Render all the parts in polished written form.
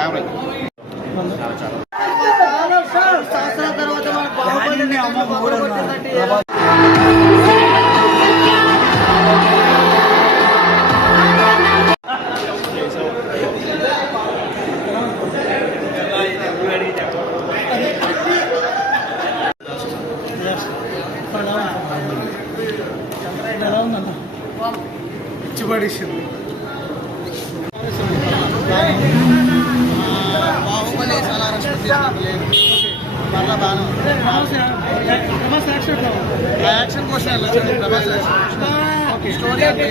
Average. సంవత్సరాల తర్వాత మన బాహుబలి ఇచ్చిపడేసింది. బాహుబలి చాలా మళ్ళా బాగా యాక్షన్ కోసం వెళ్ళొచ్చు. ప్రభాస్ స్టోరీ యాక్షన్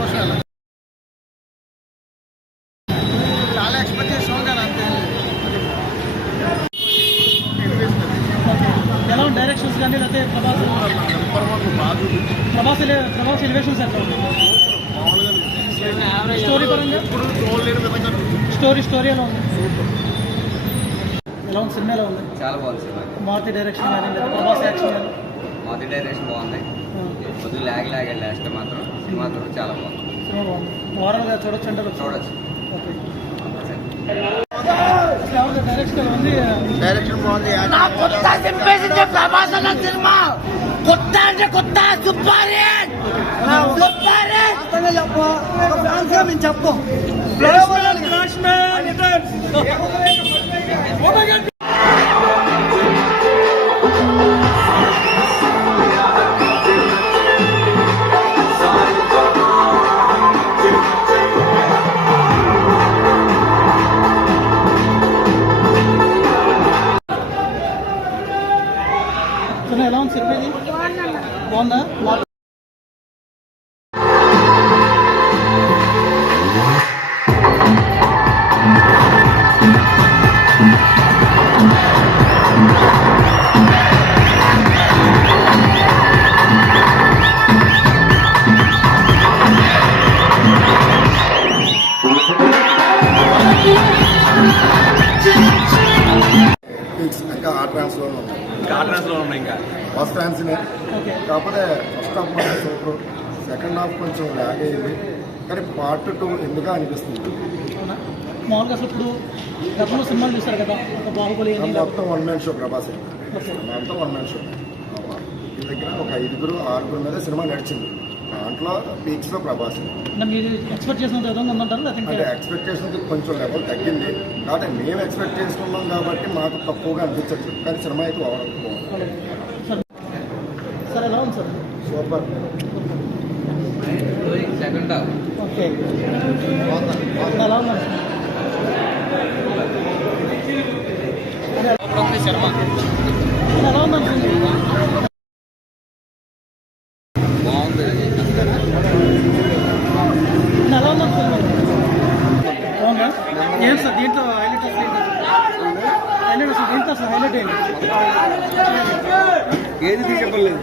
కోసం వెళ్ళచ్చు. చాలా ఎక్స్పెక్ట్ చేసాం కానీ అంతే. ఎలా ఉంది డైరెక్షన్స్ కానీ లేకపోతే ప్రభాస్ ఎలివేషన్స్ ఎట్లా ఉంది? స్టోరీ పరంగా స్టోరీ ఎలా ఉంది? ఎలా ఉంది సినిమా? ఎలా ఉంది? చాలా బాగుంది సినిమా. మారుతి డైరెక్షన్ కానీ లేదా ప్రభాస్ యాక్షన్ కానీ? మారుతి డైరెక్షన్ బాగుంది. కొద్దిగా లాగ్ లాస్ట్ మాత్రం సినిమా మాత్రం చాలా బాగుంది. సినిమా బాగుంది. ఓవరాల్గా చూడొచ్చు అంటారు? చూడొచ్చు. ఓకే. డైరెక్షన్ ఉంది. డైరెక్షన్ బాగుంది. ప్రభాస్ అన్న సినిమా కొత్త అంటే కొత్త సూపర్ హిట్. చెప్పు ఎలా ఉంది సినిమా? బాగుందా? ఇంకా ఆర్ట్రాన్స్లో ఉన్నాయి. ఇంకా ఫస్ట్ ట్రాన్స్నే కాకపోతే ఫస్ట్ హాఫ్ కొంచెం సూపర్, సెకండ్ హాఫ్ కొంచెం ల్యాగ్ అయ్యింది. కానీ పార్ట్ 2 ఎందుకు అనిపిస్తుంది. మామూలుగా అసలు ఇప్పుడు గతంలో సినిమాలు చూస్తారు కదా, ఒక బాహుబలి మొత్తం 1 మ్యాన్ షో. ప్రభాస్ అంతా 1 మ్యాన్ షో. ఈ దగ్గర ఒక 5-6 మీద సినిమా నడిచింది. దాంట్లో పీక్స్లో ప్రభాస్. మీరు ఎక్స్పెక్ట్ చేసినంత విధంగా ఉందంటారు? అంటే ఎక్స్పెక్టేషన్ కొంచెం లెవెల్ తగ్గింది. కాబట్టి మేము ఎక్స్పెక్ట్ చేసుకున్నాం కాబట్టి మాకు తక్కువగా అనిపించచ్చు. కానీ సినిమా అయితే ఓవరాల్ బాగుంది. సార్ ఎలా ఉంది sir? Super. Second half okay. ఎలా ఉంది సినిమా? ఎలా ఉందండి? బాగుంది. ఎలా ఉందండి సినిమా? బాగుందా? ఏం సార్ దీంట్లో హైలైట్ అసలు దీంట్లో అసలు హైలైట్ ఏంటి? ఏది చెప్పలేదు.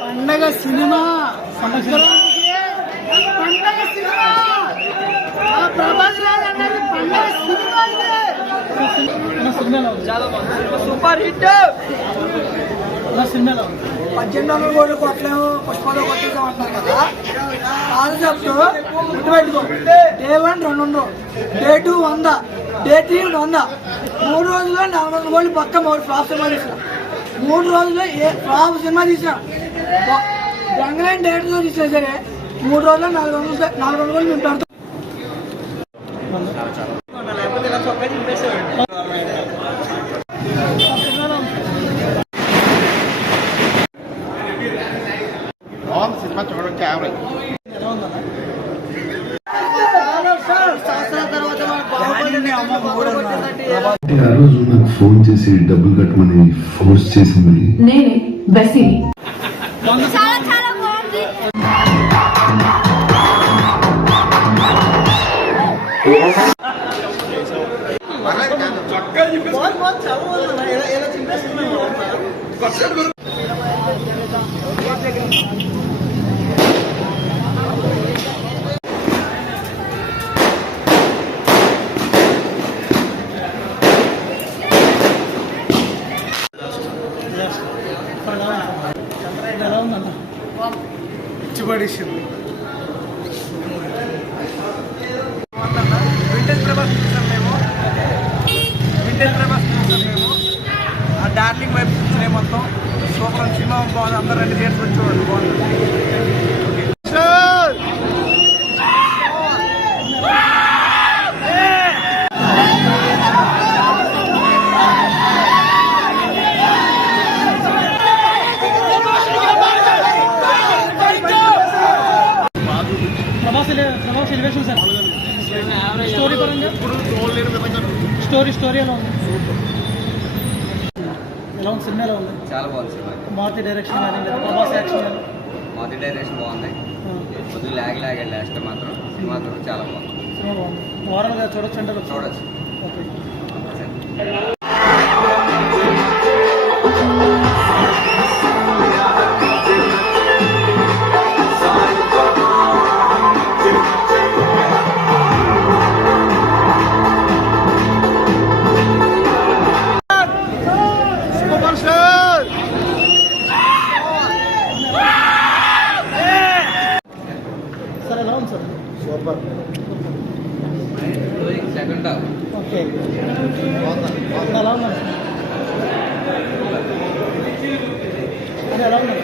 పండగ సినిమా. Super hit. సినిమాలో 1800 కోట్లు కొట్టలేము, పుష్పలో కొట్టేసాం అంటారు కదా. కాన్సెప్ట్ గుర్తుపెట్టుకో. Day 1 200, day 2 100, day 3 100. 3 రోజుల్లో 400 కోట్లు పక్క 3 ఫ్లాప్ సినిమా తీసిన. 3 రోజుల్లో ఫ్లాప్ సినిమా తీసిన. జంగలైన్ డేట్తో తీసినా సరే 3 రోజుల్లో 400 కోట్లు మేము పెడతాం. సినిమా చూడడానికి యావరేజ్. సంవత్సరాల తర్వాత మన బాహుబలి ఆ రోజు నాకు ఫోన్ చేసి డబ్బులు కట్టమని ఫోర్స్ చేసిందని నేనే బెసిని. చాలా చాలా బాగుంది. ఎలా ఇచ్చిపడేసింది. వింటేజ్ ప్రభాస్ చూసాం మేము. ఆ డార్లింగ్ వైపు చూసినాయి మొత్తం. సూపర్ సినిమా బాగుంది. అందరూ 2 థియేటర్స్ వచ్చి చూడండి, బాగుంది. ప్రభాస్ ఎలివేషన్ సార్, స్టోరీ పరంగా స్టోరీ ఎలా ఉంది? ఎలా ఉంది సినిమా? ఎలా ఉంది? చాలా బాగుంది సినిమా. మారుతి డైరెక్షన్ కానీ లేదా ప్రభాస్ యాక్షన్ కానీ? మొదటి డైరెక్షన్ బాగుంది. కొద్దిగా లాగ్ లాస్ట్ మాత్రం సినిమా మాత్రం చాలా బాగుంది. సినిమా బాగుంది. ఓవరాల్గా చూడొచ్చు అంటే చూడొచ్చు. ఓకే. సార్ ఎలా ఉంది sir? Super. Second half okay. ఎలా ఉన్నాను అది ఎలా ఉన్నాను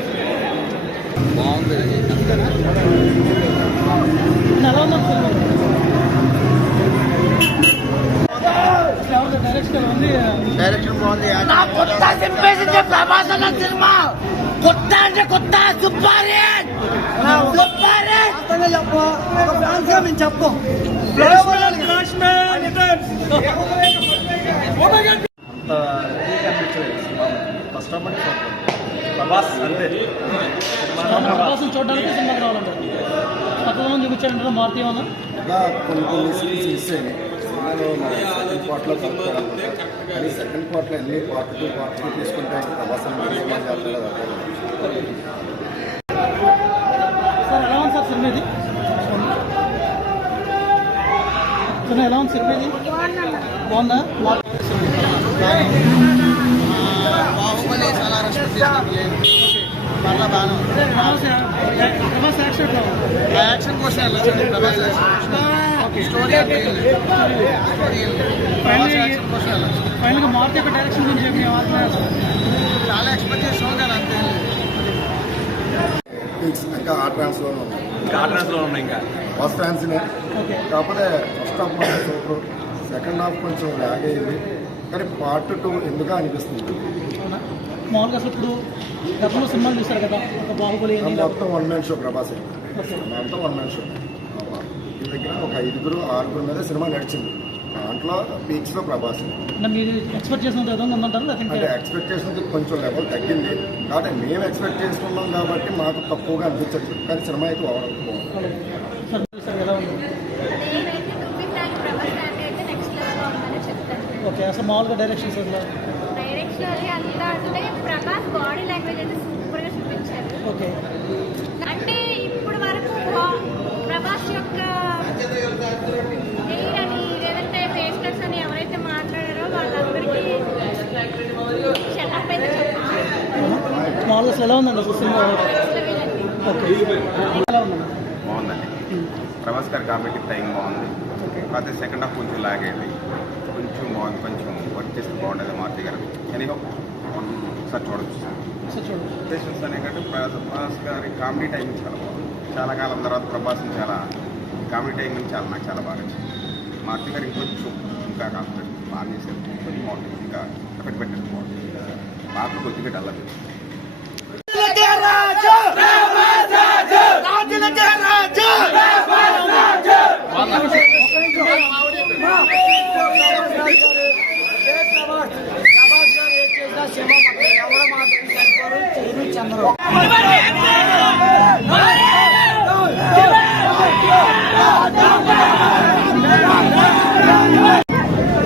బాగుంది. ఎలా ఉన్నాను సినిమా? డైరెక్షన్ ఉంది. డైరెక్షన్ బాగుంది. నా కొత్త సింపేసింది ప్రభాస్ అన్న సినిమా. కొత్త అంటే కొత్త సూపర్ హిట్. Super hit. చెప్పు ఒక ఫ్యాన్స్ గా మేము చెప్పు. ఫస్ట్ హాఫ్ అంటే ప్రభాస్ అంతే. ప్రభాసం చూడడానికి సినిమాకి రావాలంటారు. పక్కన చూపించారంటారు మారుతి ఏమన్నా? ఇంకా కొన్ని సీన్స్ మిస్ అయినాయి సినిమాలో. సెకండ్ పార్ట్లో కలుపుకోవాలనుకుంటా, కానీ సెకండ్ పార్ట్లో ఎన్ని పార్ట్ 2 పార్ట్ 3 తీసుకుంటే ప్రభాస్ సినిమా చేస్తాడో సార్ ఎలా ఉంది సార్ సినిమా ఇది? సినిమా ఎలా ఉంది సినిమా ఇది? బాగుందా? బాహుబలి చాలా రెస్పెక్ట్ పర్లా బాగా ప్రభాస్ యాక్షన్ ఎట్లా ఉంది? యాక్షన్ కోసం వెళ్ళొచ్చు. ప్రభాస్ స్టోరీ యాక్షన్ కోసం వెళ్ళొచ్చు. ఫైనల్గా మారుతి యొక్క డైరెక్షన్ గురించి చెప్పి చాలా ఎక్స్పెక్ట్ చేసాం కానీ అంతే. ఇంకా ఆర్ట్రాన్స్లోనే ఉన్నాయి. ఇంకా ఫస్ట్ ఫ్యాన్స్నే. ఓకే. కాకపోతే ఫస్ట్ హాఫ్ మాత్రం సూపర్, సెకండ్ హాఫ్ కొంచెం లాగ్ అయింది, కానీ పార్ట్ 2 ఎందుకు అనిపిస్తుంది. అవునా? మామూలుగా అసలు ఇప్పుడు గతంలో సినిమాలు చూస్తారు కదా, ఒక బాహుబలి అని. మొత్తం 1 మ్యాన్ షో ప్రభాస్. ఓకే. అంతా 1 మ్యాన్ షో. ఈ దగ్గర ఒక 5-6 మీద సినిమా నడిచింది. దాంట్లో పీక్స్లో ప్రభాస్. అంటే మీరు ఎక్స్పెక్ట్ చేసినంత విధంగా ఉందంటారు అంటే లేదంటే? ఎక్స్పెక్టేషన్కి కొంచెం లెవెల్ తగ్గింది. కాబట్టి మేము ఎక్స్పెక్ట్ చేసుకున్నాం కాబట్టి మాకు తక్కువగా అనిపించచ్చు, కానీ సినిమా అయితే ఓవరాల్ బాగుంది. సార్ ఎలా ఉంది? ఓకే. అసలు మామూలుగా డైరెక్షన్ సార్ డైరెక్షన్ అంతా అంటే ప్రభాస్ బాడీ లాంగ్వేజ్ అయితే సూపర్ గా చూపించారు. ఓకే. అంటే ఇప్పుడు వరకు ప్రభాస్ యొక్క ఎయిర్ అని ఏదైతే ఫేస్ కట్స్ అని ఎవరైతే మాట్లాడారో వాళ్ళందరికీ షటప్ అయితే చెప్పారు. మామూలుగా అసలు ఎలా ఉందండి అసలు సినిమా? ఓకే. ఎలా ఉందండి? బాగుందండి. ప్రభాస్ గారి కామెడీ టైం బాగుంది. కాకపోతే సెకండ్ హాఫ్ కొంచెం లాగ్ అయింది. కొంచెం బాగుంది. కొంచెం వర్క్ చేస్తే బాగుండేది మారుతి గారు. ఎనీహో ఒకసారి చూడొచ్చు. సార్ చూడండి. స్టేషన్స్ అనేకంటే ప్రభాస్ గారి కామెడీ టైమింగ్ చాలా బాగుంది. చాలా కాలం తర్వాత ప్రభాస్ని చాలా కామెడీ టైమింగ్ నాకు చాలా బాగా నచ్చింది. మారుతి గారు ఇంకా కాన్సెప్ట్ బాగా చేశారు. కొంచెం బాగుంటుంది. ఇంకా ఎఫెక్ట్ పెట్టేది బాగుంటుంది. మాకు కొద్దిగా డల్లదు.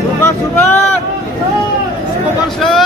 Super super super star.